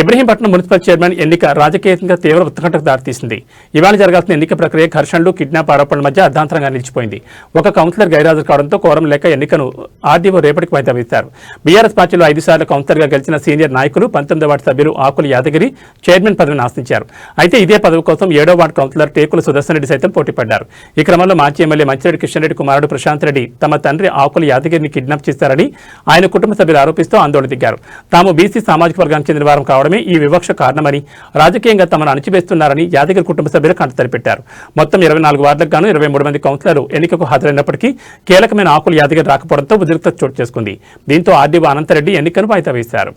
Ibrahimpatnam municipal chairman ఎన్నిక రాజకీయంగా తీవ్ర ఉత్కంఠకు దారితీసింది. ఇవాళ జరగాల్సిన ఎన్నిక ప్రక్రియ ఘర్షణలు, కిడ్నాప్ ఆరోపణల మధ్య అర్ధాంతరంగా నిలిచిపోయింది. ఒక కౌన్సిలర్ గైర్హాజరు కావడంతో కోరం లేక ఎన్నికను ఆర్డీఓ రేపటికి వాయిదా వేశారు. బీఆర్ఎస్ పార్టీలో 5 సార్లు కౌన్సిలర్గా గెలిచిన సీనియర్ నాయకులు 19వ వార్డు సభ్యులు ఆకుల యాదగిరి చైర్మన్ పదవిని ఆశించారు. అయితే ఇదే పదవి కోసం 7వ వార్డు కౌన్సిలర్ టేకుల సుదర్శన్ రెడ్డి సైతం పోటీపడ్డారు. ఈ క్రమంలో మాజీ ఎమ్మెల్యే మంచిరెడ్డి కిషన్ రెడ్డి కుమారుడు ప్రశాంత్ రెడ్డి తమ తండ్రి ఆకుల యాదగిరిని కిడ్నాప్ చేశారని ఆయన కుటుంబ సభ్యులు ఆరోపిస్తూ ఆందోళన దిగారు. తాము బీసీ సామాజిక వర్గానికి చెందిన వారం కావడమే ఈ వివక్ష కారణమని, రాజకీయంగా తమను అణచివేస్తున్నారని యాదగిరి కుటుంబ సభ్యులు కంటతడిపెట్టారు. మొత్తం 24 వార్డులకు గాను 23 మంది కౌన్సిలర్లు ఎన్నికకు హాజరైనప్పటికీ కీలకమైన ఆకుల యాదగిరి రాకపోవడంతో ఉద్రిక్తత చోటు చేసుకుంది. దీంతో ఆర్డీఓ అనంతరెడ్డి ఎన్నికను వాయిదా వేశారు.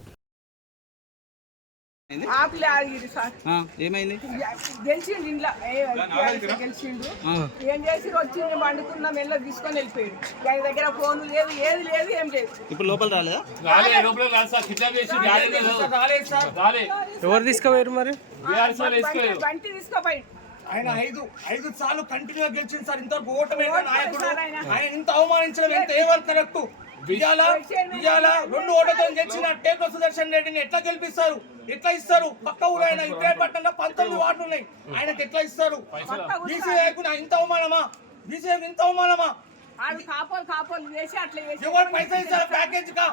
ఏమైంది? గెలిచిండు ఇంట్లో గెలిచిండు. ఏం చేసి వచ్చింది వండుకున్న మెల్ల తీసుకొని వెళ్ళిపోయాడు. దాని దగ్గర ఫోన్ లేదు, ఏది లేదు, ఏం లేదు. ఇప్పుడు లోపల రాలేదా? ఎవరు తీసుకుపోయారు మరి? బంటి తీసుకుపోయాడు. ఆయన ఐదు సార్లు కంటిన్యూగా గెలిచింది సార్. ఇంతవరకు ఓటమి నాయకుడు ఆయన ఇంత అవమానించడం ఎంత ఏమని కరెక్ట్? ఇవాళ 2 ఓట్లతో గెలిచిన టేకుల సుదర్శన్ రెడ్డిని ఎట్లా గెలిపిస్తారు? ఎట్లా ఇస్తారు? పక్క ఊరు ఆయన ఇబ్రహీంపట్నంలో 19 వార్డులు ఉన్నాయి. ఆయనకి ఎట్లా ఇస్తారు? బీసీ ఇంత అవమానమా? బీసీ ఇంత అవమానమా? ఎవరు పైసలు ఇస్తారు ప్యాకేజ్ కా?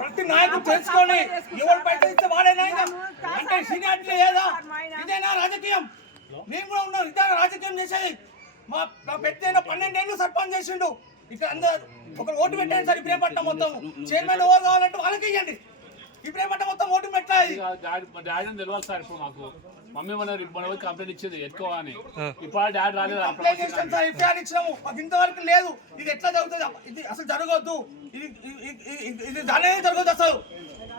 ప్రతి నాయకుడు తెలుసుకొని ఎవరు పైసలు ఇస్తే వాడేనా? అంటే సీనియారిటీ లేదా? ఇదేనా రాజకీయం? నేను కూడా ఉన్నాను, ఇదే రాజకీయం చేసేది. మా పెద్ద 12 ఏళ్ళు సర్పంచ్ చేసిండు. ఇక్కడ అందరూ ఒక ఓటు పెట్టండి సార్. ఇబ్రహీంపట్నం మొత్తం చైర్మన్ ఎవరు కావాలంటే వాళ్ళకి ఇవ్వండి. ఇబ్రహీంపట్నం మొత్తం ఓటు పెట్టాలి. తెలియాలి సార్. ఇప్పుడు మాకు మమ్మీ మన కంప్లైంట్ ఇచ్చేది ఎక్కువ అని. ఇప్పుడు డాడీ రాలేదు. కంప్లైంట్ ఇచ్చాం సార్, ఎఫ్ఐఆర్ ఇచ్చినాము. మాకు ఇంతవరకు లేదు. ఇది ఎట్లా జరుగుతుంది? ఇది అసలు జరగవద్దు. ఇది అనేది జరగదు అసలు.